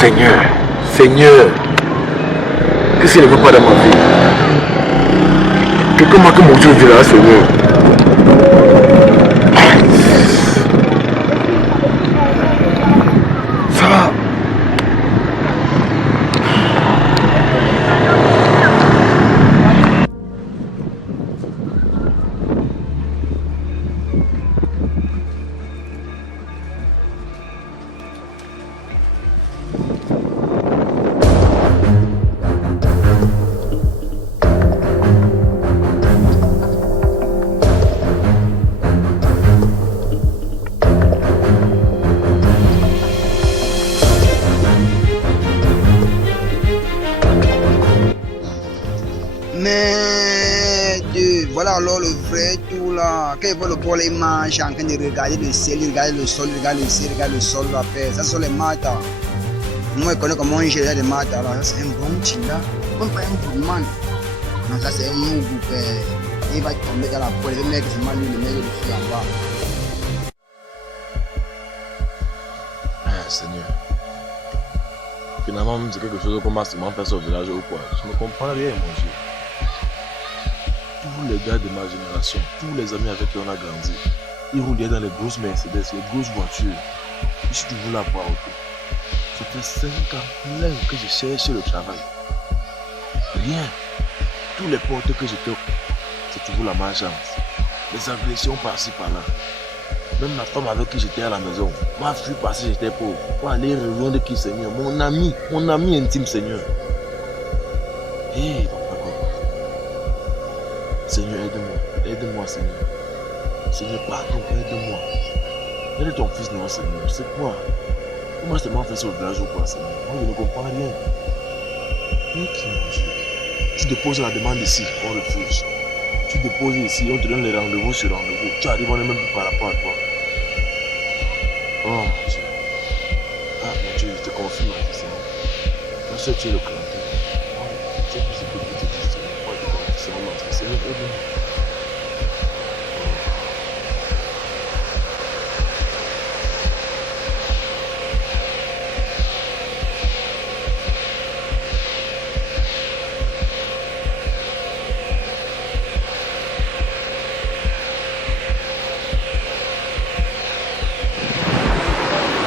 Seigneur, Seigneur, qu'est-ce qu'il ne veut pas dans ma vie? Que comment que mon Dieu dira, Seigneur? Ça va? Voilà alors le vrai tout là. Quand il voit le bol les manches en train de regarder le ciel, regarder le sol, regarder le ciel, regarder le sol la paix. Ça sont les matas. Moi je connais comment gérer les matas là. Ça c'est un bon chilla. Même pas un gourmand. Non, ça c'est un mougou père. Il va tomber dans la poêle. Le mec c'est mal lui, le mec le feu en bas. Seigneur. Finalement, c'est quelque chose qu'on m'a seulement fait au village ou quoi. Je ne comprends rien, mon Dieu. Tous les gars de ma génération, tous les amis avec qui on a grandi, ils roulaient dans les grosses Mercedes, les grosses voitures. Si tu voulais avoir auto. Ça fait 5 ans plein que je cherchais le travail. Rien. Tous les portes que je toque, c'est toujours la malchance. Les agressions par-ci par-là. Même ma femme avec qui j'étais à la maison m'a fui parce que j'étais pauvre. Pour aller rejoindre qui, Seigneur? Mon ami intime, Seigneur. Hé, papa God. Seigneur, aide-moi, Seigneur. Seigneur, pardon, aide-moi. Aide ton fils, non, Seigneur. C'est quoi? Comment je t'ai fait sur le village ou quoi, Seigneur? Moi, je ne comprends rien. Ok, mon Dieu. Tu déposes la demande ici, on refuse. Tu déposes ici, on te donne les rendez-vous sur rendez-vous. Tu arrives, on n'est même plus par rapport à toi. Oh mon Dieu. Ah mon Dieu, je te confie ma vie, Seigneur. Moi seul tu es le créateur. C'est tout ce que je te dis, Seigneur. Moi je te confie, c'est mon entrée. Seigneur, aide-moi.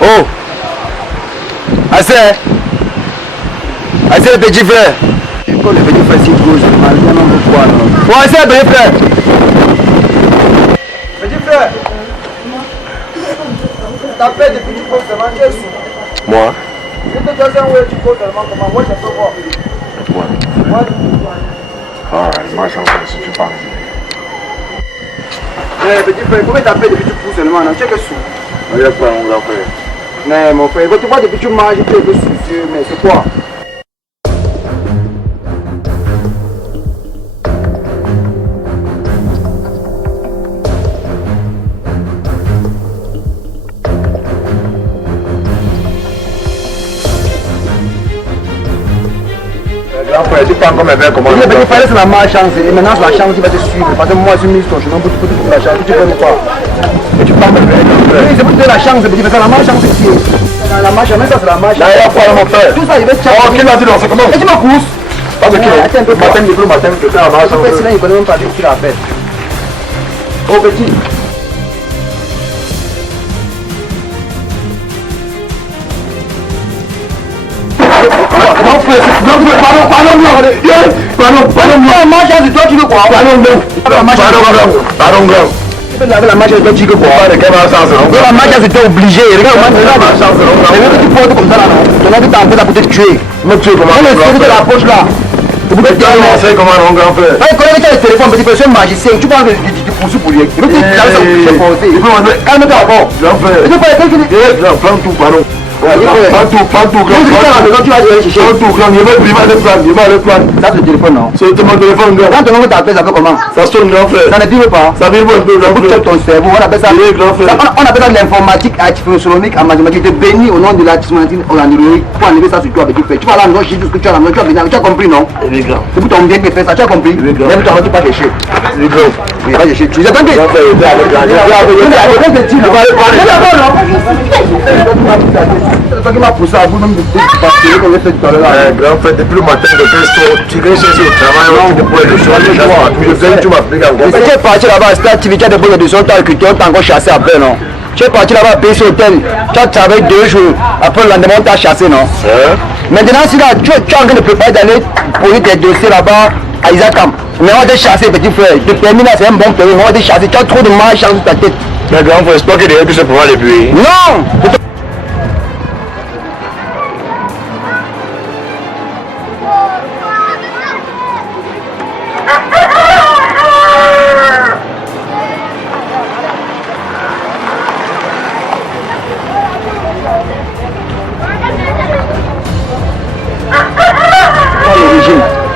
Oh! Assez le petit frère! Quand le petit frère s'y bouge, je m'en viens même pourquoi non? Oh, assez petit frère! Petit frère! T'appelles depuis que tu poses seulement quel sou? Moi? Je te dis où tu poses seulement comment? Moi je peux voir. Toi? Moi? Alright, marche en fait si tu parles. Eh petit frère, comment t'appelles depuis que tu poses seulement? Tu as que sou? Il y a pas mon frère. Mais mon frère, tu vois depuis que tu manges, tu es un peu soucieux, mais c'est quoi? Grand frère, tu parles comme un verre, comment Il fallait c'est la malchance, et maintenant c'est la chance qui va te suivre, parce que moi je suis mis ton chemin pour la chance, tu connais quoi? Et tu parles de verre, grand frère. Oui, c'est pour te dire la chance, petit frère, c'est la malchance ici. La malchance, même ça c'est la malchance. Là, il y a quoi, mon frère? Tout ça, il va te Oh, qui l'a dit dans ce comment? Et tu me pousses? Pas de qui? Attends un peu. Matin, je fais la marche. En fait, sinon, il connaît même pas ce qu'il a fait. Oh, petit. Pardon, moi j'ai toi tu veux quoi? Pardon, grand. La marche toi tu veux quoi? La marche c'était obligé. Regarde, tu portes comme ça là, non? Ton ami t'a en fait pour te tuer. Me tuer comment? Le de la poche là. Mais tu sais comment mon grand frère? Quand tu as le téléphone, petit peu, c'est un magicien, tu parles de pousser pour lui. Il faut que tu calmes-toi encore. Grand frère. Tu peux pas être Prends tout, pardon. Prends tout, grand frère. tu vas aller chercher. Prends tout, grand. Il va le prendre. Ça, c'est le téléphone, non? C'est mon téléphone, grand. Quand ton nom t'appelle, ça fait comment? Ça sonne, grand frère. Ça ne vibre pas. Ça vibre un peu, grand frère. Ton cerveau, on appelle ça. On appelle ça l'informatique artificiologique en mathématiques. Je te bénis au nom de l'artificiologie hollandologique pour enlever ça sur toi avec du fait. Tu vas là, non, je dis ce que tu as là, tu as compris, non? Il est grand. C'est pour ton bien que fais ça, tu as compris? Lève-toi, tu vas pas chercher. Il est grand. Oui, va chercher. Tu as compris? C'est toi qui m'as poussé à vous même de passer comme je tout à l'heure. Grand frère, depuis le matin, je fais tu viens chercher au travail, tu pourrais le choix. Tu m'appliques encore. Tu es parti là-bas, cette activité de bonne de son temps que tu as encore chassé après, non? Tu es parti là-bas à payer sur l'hôtel, tu as travaillé 2 jours, après le lendemain tu as chassé, non? Maintenant, si là, tu es en train de préparer d'aller poser tes dossiers là-bas à Isakam, mais on va te chasser, petit frère. Tu termines là, c'est un bon période, on va te chasser, tu as trop de mal sur ta tête. Mais grand frère, c'est pas que des que ce pouvoir les buer. Non!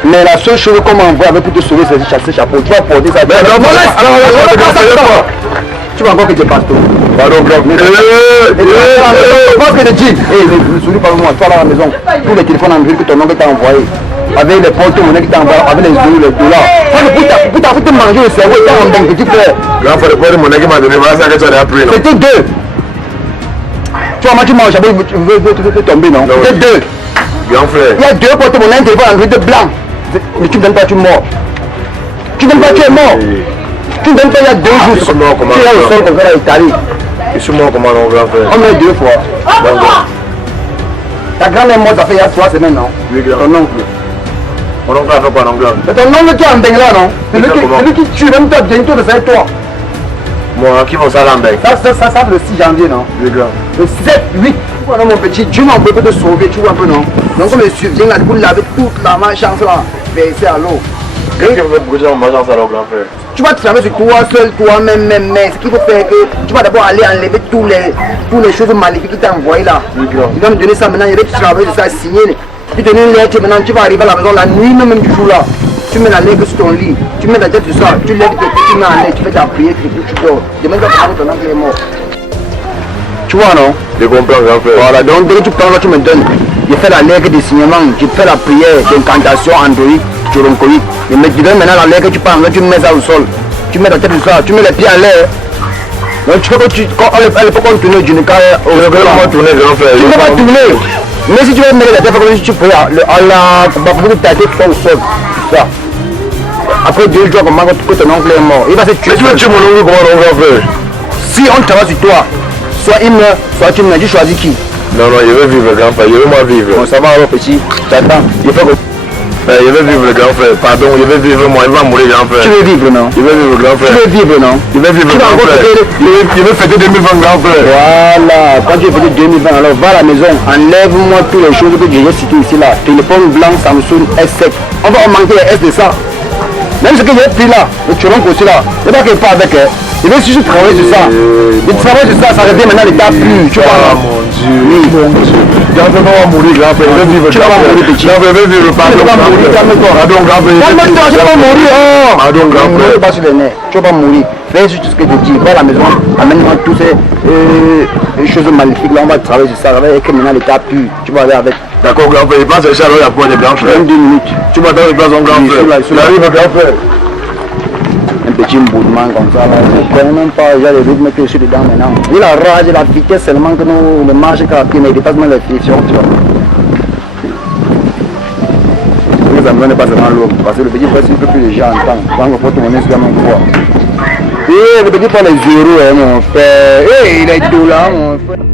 Mais la seule chose qu'on m'envoie avec pour te sauver, c'est de chasser chapeau. Tu vas porter ça. Tu vas encore que tu passes tout. Pardon, grand Parce que tu dis, ne souris pas moi, toi là à la maison, tous les téléphones en que ton oncle t'a envoyé, avec les porte-monnaies qui t'a envoyé, avec les euros, les dollars. Pour te manger le cerveau, t'as un dingue, petit frère. Grand frère, le porte-monnaie qui m'a donné, voilà ça que tu as appris. C'était 2. Tu vas tu manges, tu veux tomber, non? C'était 2. Grand frère. Il y a 2 porte-monnaies, un téléphone en de blanc. Mais tu ne donnes pas, tu es mort. Tu ne donnes pas, tu es mort. Tu ne donnes pas, il y a 2 jours. Je suis mort comment? Tu es au sol comme ça, l'Italie. Je suis mort comment, mon grand frère? On met 2 fois. Ta grand-mère est morte, ça fait il y a 3 semaines, non? Oui, grand. Ton oncle. Mon oncle a fait quoi, mon grand? Mais ton oncle qui est en Bengla, non? C'est lui qui tue, même toi, bientôt, c'est toi. Moi, qui va ça l'embêter? Ça, le 6 janvier, non? Oui, grand. Le 7, 8. Voilà, mon petit, Dieu m'a envoyé pour te sauver, tu vois un peu, non? Donc, on me survient là, pour laver toute la malchance là, verser à l'eau. Qu'est-ce que vous faites pour que j'ai ma chance alors, grand frère? Tu vas travailler sur toi seul, toi-même, mais ce qu'il faut faire, que tu vas d'abord aller enlever toutes les choses maléfiques qu'il t'a envoyées là. Oui, grand. Il va me donner ça maintenant, il va travailler sur ça, signer. Tu donnes une lettre, maintenant tu vas arriver à la maison la nuit, même du jour là. Tu mets la lettre sur ton lit, tu mets la tête sur ça, tu lèves tes pieds, tu mets en l'air, tu fais ta prière, tu dors. Demain, tu vas prendre ton oncle est mort. Tu vois, non? Je comprends, grand frère. Voilà, donc dès que tu prends là, tu me donnes. Je fais la lettre de signement, je fais la prière d'incantation androïque, turoncoïque. Je me dis maintenant la lettre que tu prends, là, tu mets ça au sol. Tu mets la tête sur ça, tu mets les pieds en l'air. Donc tu fais que quand elle peut continuer d'une carrière au sol. Comment tourner, grand frère? Tu ne peux pas tourner. Mais si tu veux mettre la tête comme si tu fais Allah, ta tête au sol. Ça. Après 2 jours, comment que ton oncle est mort. Il va se tuer. Tu veux tuer mon oncle comment, mon grand frère? Si on travaille sur toi, soit il meurt, soit tu meurs, tu choisis qui? Non, non, je veux vivre, grand frère, je veux moi vivre. Bon, ça va alors, petit. T'attends. Il faut que... Je veux vivre, grand frère, pardon, je veux vivre, moi, il va mourir, grand frère. Tu veux vivre, non? Je veux vivre, grand Tu frère. veux vivre, non? Je veux vivre, grand frère. Je veux fêter 2020, grand frère. Voilà, quand tu fais 2020, alors va à la maison, enlève-moi toutes les choses que j'ai citées ici là. Téléphone blanc Samsung S7. On va augmenter les S de ça. Même ce que j'ai pris là, le turon aussi là, c'est pas qu'il part avec elle. Il veut juste travailler sur ça. Il travaille sur ça, ça revient maintenant l'état plus. Tu vois, Ah mon Dieu, mon Dieu. Grand frère, on va mourir, grand frère. Je veux vivre, Tu vas grand frère. mourir, petit. Grand frère, je veux vivre, pardon. Tu vas mourir, calme-toi. Pardon, grand frère. Calme-toi, tu vas mourir. Oh. Pardon, grand Ne frère. pas sur les nerfs, tu vas pas mourir. Fais juste ce que je te dis, va à la maison, amène-moi toutes ces choses maléfiques là, on va travailler sur ça, avec maintenant l'état pur, tu vas aller avec. D'accord, grand frère, il passe chercher alors la pointe de grand frère. 22 minutes. Tu m'attends, il passe son grand Oui, frère. celui-là, Il arrive, grand frère. Un petit boudement comme ça, là. Je ne connais même pas, j'ai le rythme que je suis dedans maintenant. Et la rage et la vitesse seulement que nous, le marche caractère, mais il dépasse même les frictions, tu vois. Les amis, n'est pas seulement l'eau, parce que le petit frère, c'est un peu plus de gens entendent. Donc, il faut te mener sur la même fois. Et le petit frère, les euros, hein, mon frère. Et il est tout là, mon frère.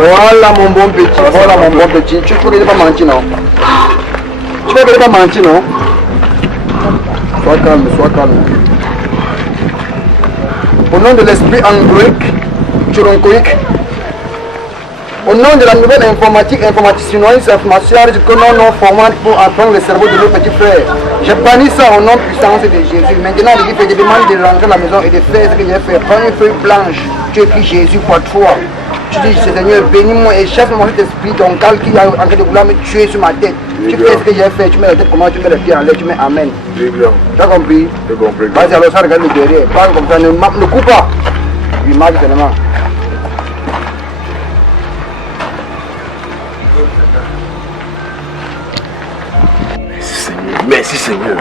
Voilà mon bon petit, tu ne peux pas mentir non. Tu vas pas mentir, non? Sois calme, sois calme. Au nom de l'esprit angloïque, turoncoïque, au nom de la nouvelle informatique, informationnaliste, informationnaliste que nous formons pour apprendre le cerveau de nos petits frères. J'ai banni ça au nom puissance de Jésus. Maintenant, il te demande de rentrer à la maison et de faire ce que j'ai fait. Prends une feuille blanche, tu écris Jésus fois 3. Tu dis, Seigneur, bénis-moi et chasse-moi cet esprit d'oncal qui est en train de vouloir me tuer sur ma tête. Tu fais ce que j'ai fait, tu mets la tête comment, tu mets les pieds en l'air, tu mets Amen. Tu as compris? J'ai compris. Vas-y, alors ça regarde le derrière. Parle comme ça, ne coupe pas. Il marche tellement. Merci Seigneur.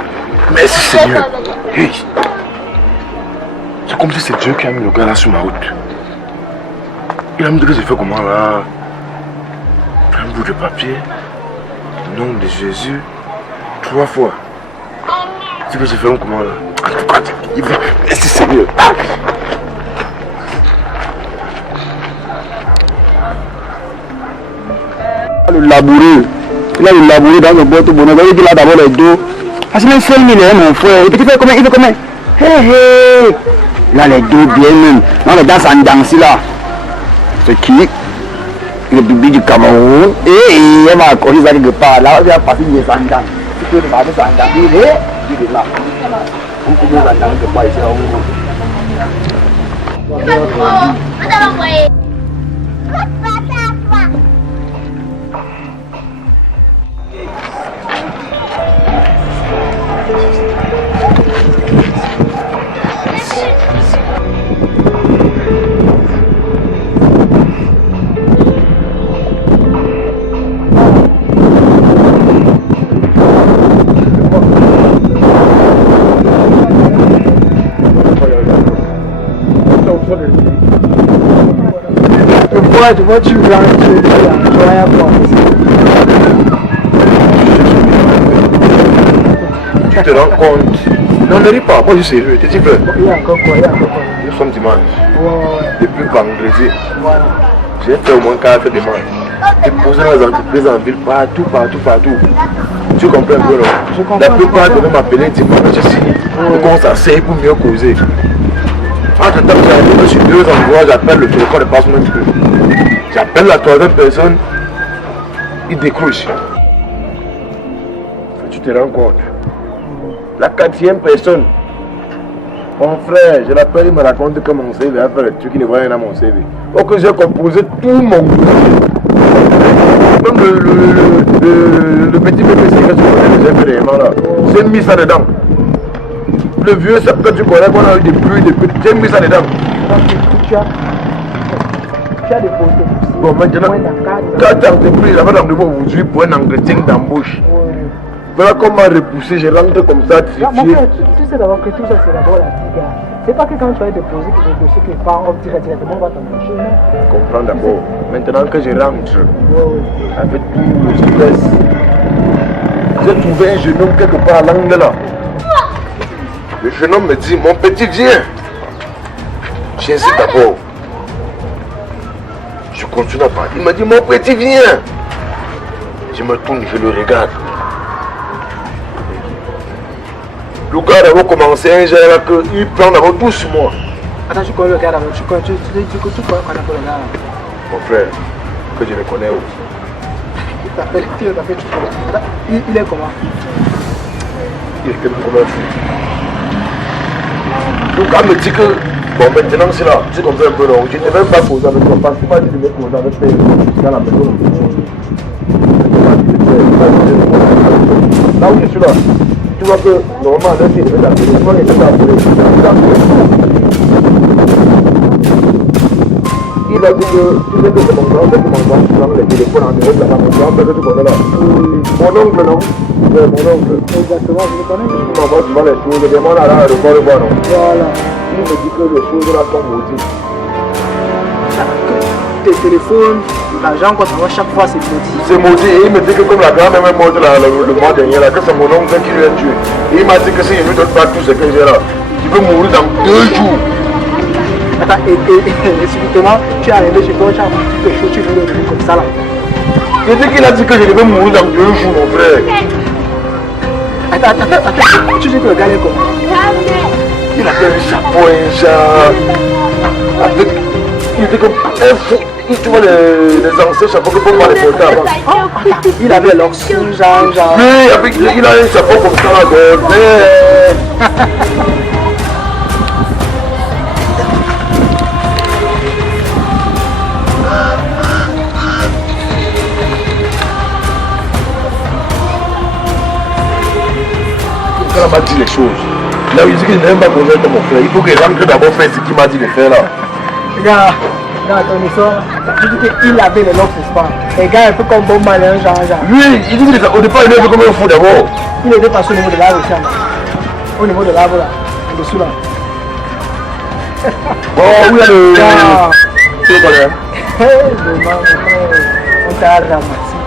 Merci Seigneur. Hey. C'est comme si c'est Dieu qui a mis le gars là sur ma route. Il a me dit que j'ai fait comment là. Un bout de papier. Au nom de Jésus. 3 fois. C'est que j'ai fait comment là. En tout cas, merci Seigneur. Le laboureux. Il a le laboureux dans le boîte bonheur. Il a d'abord les dos. Parce que même seul millionnaire, mon frère. Et puis tu fais comment? Il fait comment? Hé hé. Il a les dos bien même. Dans le danse en danse là. C'est qui? Le bibi du Cameroun. Et il m'a accordé ça quelque part. Là, il a passé des sandans. Tu peux te battre sandans. Il est là. On peut nous entendre quelque part ici. Tu vois, tu viens, tu rien voir. Tu te rends compte? Non, ne ris pas, moi je suis sérieux, t'es sérieux. Il y a encore quoi, Nous sommes dimanche. Ouais. Depuis vendredi, Voilà. j'ai fait au moins 4 démarches. J'ai posé dans les entreprises en ville, partout. Tu comprends un peu, non? Je comprends. La plupart devaient m'appeler dimanche, je signe. Donc on s'asseye pour mieux causer. Entre temps, j'arrive sur 2 endroits, j'appelle le téléphone ne passe même plus. J'appelle la 3e personne, il décroche. Tu te rends compte? La 4e personne, mon frère, je l'appelle, il me raconte que mon CV a fait le truc, il ne voit rien à mon CV. Donc j'ai composé tout mon dossier. Même le petit bébé que tu connais, j'ai fait réellement là. J'ai mis ça dedans. Le vieux sac que tu connais, qu'on a eu depuis, j'ai mis ça dedans. Tu as des photos. Bon, maintenant, 4 entreprises, j'avais rendez-vous aujourd'hui pour un entretien d'embauche. Voilà comment repousser, je rentre comme ça, Mon frère, tu sais d'abord que tout ça c'est d'abord la vie. C'est pas que quand tu vas déposer le dossier que par on dirait directement on va t'embaucher, non? Comprends d'abord. Maintenant que je rentre, avec tout le stress, j'ai trouvé un jeune homme quelque part à l'angle là. Le jeune homme me dit, mon petit viens. J'insiste d'abord. Je continue à parler. Il m'a dit, mon petit viens. Je me tourne, je le regarde. Le gars d'abord commencé un gars là qu'il prend d'abord tout sur moi. Attends, tu connais le gars d'abord, tu connais le gars là. Mon frère, que je le connais. Il t'appelle, tu connais. Il est comment? Il était vraiment fou. Le gars me dit que, bon maintenant c'est là, tu comprends un peu non, je ne vais même pas poser avec toi parce qu'il m'a dit de me poser avec toi jusqu'à la maison. Là où je suis là, tu vois que normalement là c'est devait t'appeler, tu vois qu'il devait t'appeler. Il a dit que tu sais que c'est mon grand frère qui m'envoie le téléphone en direct là-bas, mon grand frère que tu connais là. Mon oncle non? C'est mon oncle. Exactement, je le connais. Il m'envoie souvent les choses, je demande à l'aéroport de voir non? Voilà. Il me dit que les choses là sont maudites. Tes téléphones, l'argent qu'on t'envoie chaque fois c'est maudit. C'est maudit et il me dit que comme la grand-mère est morte le mois dernier là, que c'est mon oncle qui lui a tué. Et il m'a dit que si je ne lui donne pas tout ce que j'ai là, il peut mourir dans 2 jours. Attends, et subitement, tu es arrivé chez toi, tu as vu quelque chose, tu veux le comme ça là. Il dit qu'il a dit que je devais mourir dans 2 jours mon frère. Tu dis que le gars est comment? Il avait un chapeau, un genre. Avec. Il était comme un fou. Tu vois les anciens chapeaux que pour moi les porter avant. Il avait l'oxy, genre. Oui, avec, il a un chapeau comme ça. Quand on m'a dit les choses, là où il dit qu'il n'aime pas connaître mon frère, il faut qu'il rentre d'abord faire ce qu'il m'a dit de faire là. Regarde, dans ton histoire, tu dis qu'il avait le lox, n'est-ce pas? Les gars, un peu comme bon malin, genre. Lui, il dit qu'au départ, il est un peu comme un fou d'abord. Il était passé au niveau de l'arbre, au niveau de l'arbre là, au-dessous là. Oh, oui, il y a le. Tu le connais? On t'a ramassé.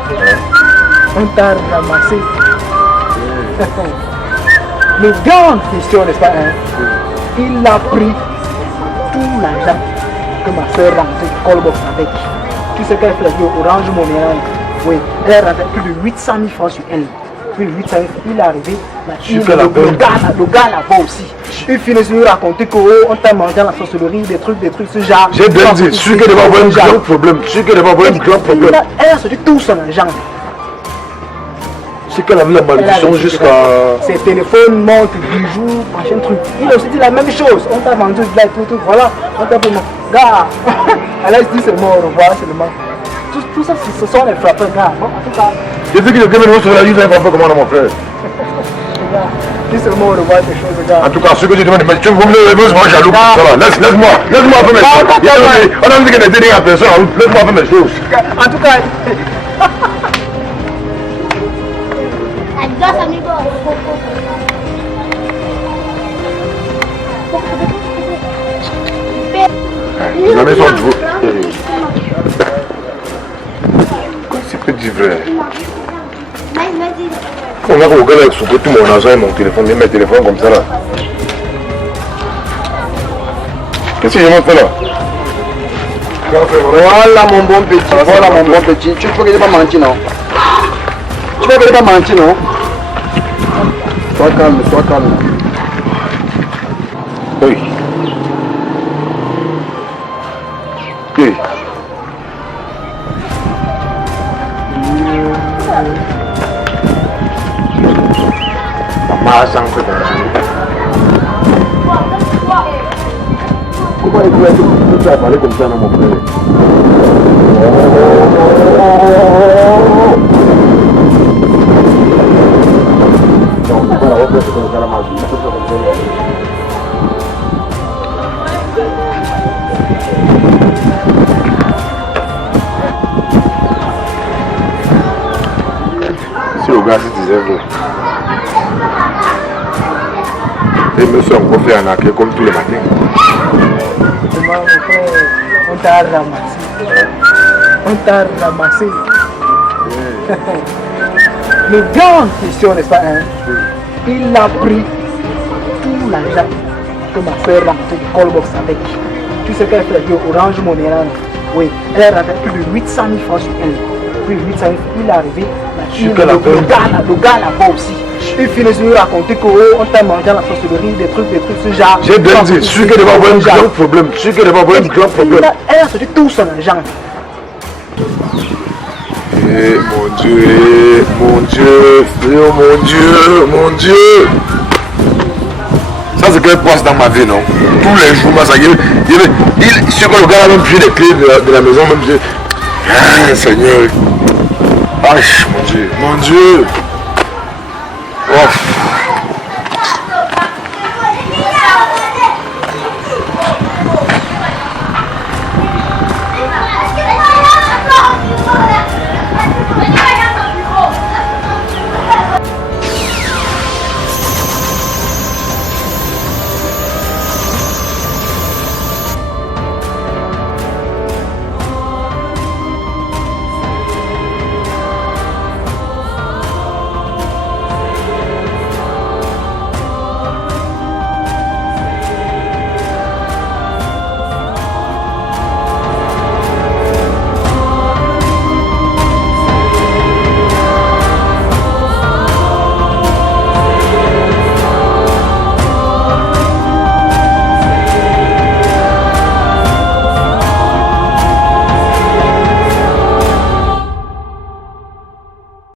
On t'a ramassé. Mais grande question, n'est-ce pas? Il a pris tout l'argent que ma soeur rentrait Callbox avec. Tu sais qu'elle fait Orange Money. Oui, elle rentrait plus de 800 000 francs sur elle. Plus de 800 000 francs. Il est arrivé. Le gars là-bas aussi. Il finit de nous raconter qu'on t'a mangé dans la sorcellerie, des trucs, ce genre. J'ai bien dit, celui qui devait avoir un grand problème. Celui qui devait avoir un grand problème. Elle a sorti tout son argent. C'est qu'elle a vu la malédiction jusqu'à. Ses téléphones, montres, bijoux, machin truc. Il a aussi dit la même chose. On t'a vendu de là et tout, voilà. On t'a fait gars. Elle a dit seulement au revoir, seulement. Tout ça, ce sont les frappeurs, gars. Bon, en tout cas. Depuis que le gamin est sur la liste, il va faire comment, mon frère? Dis seulement au revoir, ces choses, gars. En tout cas, ce que tu demandes, tu veux me jaloux. Ça va, laisse-moi faire mes choses. On a dit qu'elle était à personne, laisse-moi faire mes choses. En tout cas. Adiós, amigos. Les amis sont du. C'est petit vrai. On va regarder avec tout mon argent et mon téléphone, mes téléphones comme ça là. Qu'est-ce que je vais faire là? Voilà mon bon petit, voilà mon bon petit. Tu crois qu'il n'est pas menti, non? Tu crois qu'il n'est pas menti, non? Sois calme, sois calme. Oui. Oui. Maman, ça me fait comment il peut parler comme ça, non, mon frère? Non, on va refaire ce qu'on a dans ma vie. Si le gars se disait vrai, il me semble qu'on fait un arrêt comme tous les matins. On t'a ramassé. On t'a ramassé. Mais grande question, n'est-ce pas? Il a pris tout l'argent que ma soeur rentrait Callbox avec. Tu sais qu'elle fait Orange Money. Oui, elle rentrait plus de 800 000 francs sur elle. Plus de 800 000 francs. Il est arrivé. Le gars là-bas aussi. Il finit de nous raconter qu'on t'a mangé dans la sorcellerie, des trucs, ce genre. J'ai bien dit, celui qui devait avoir un grand problème. Celui qui devait avoir un grand problème. Elle a sorti tout son argent. Eh mon Dieu, mon Dieu, oh mon Dieu, mon Dieu. Ça c'est qu'elle passe dans ma vie, non? Tous les jours, ça y est. Je sais que le gars a même pris les clés de la maison, même Dieu. Ah, Seigneur. Ah, mon Dieu, mon Dieu. Oh.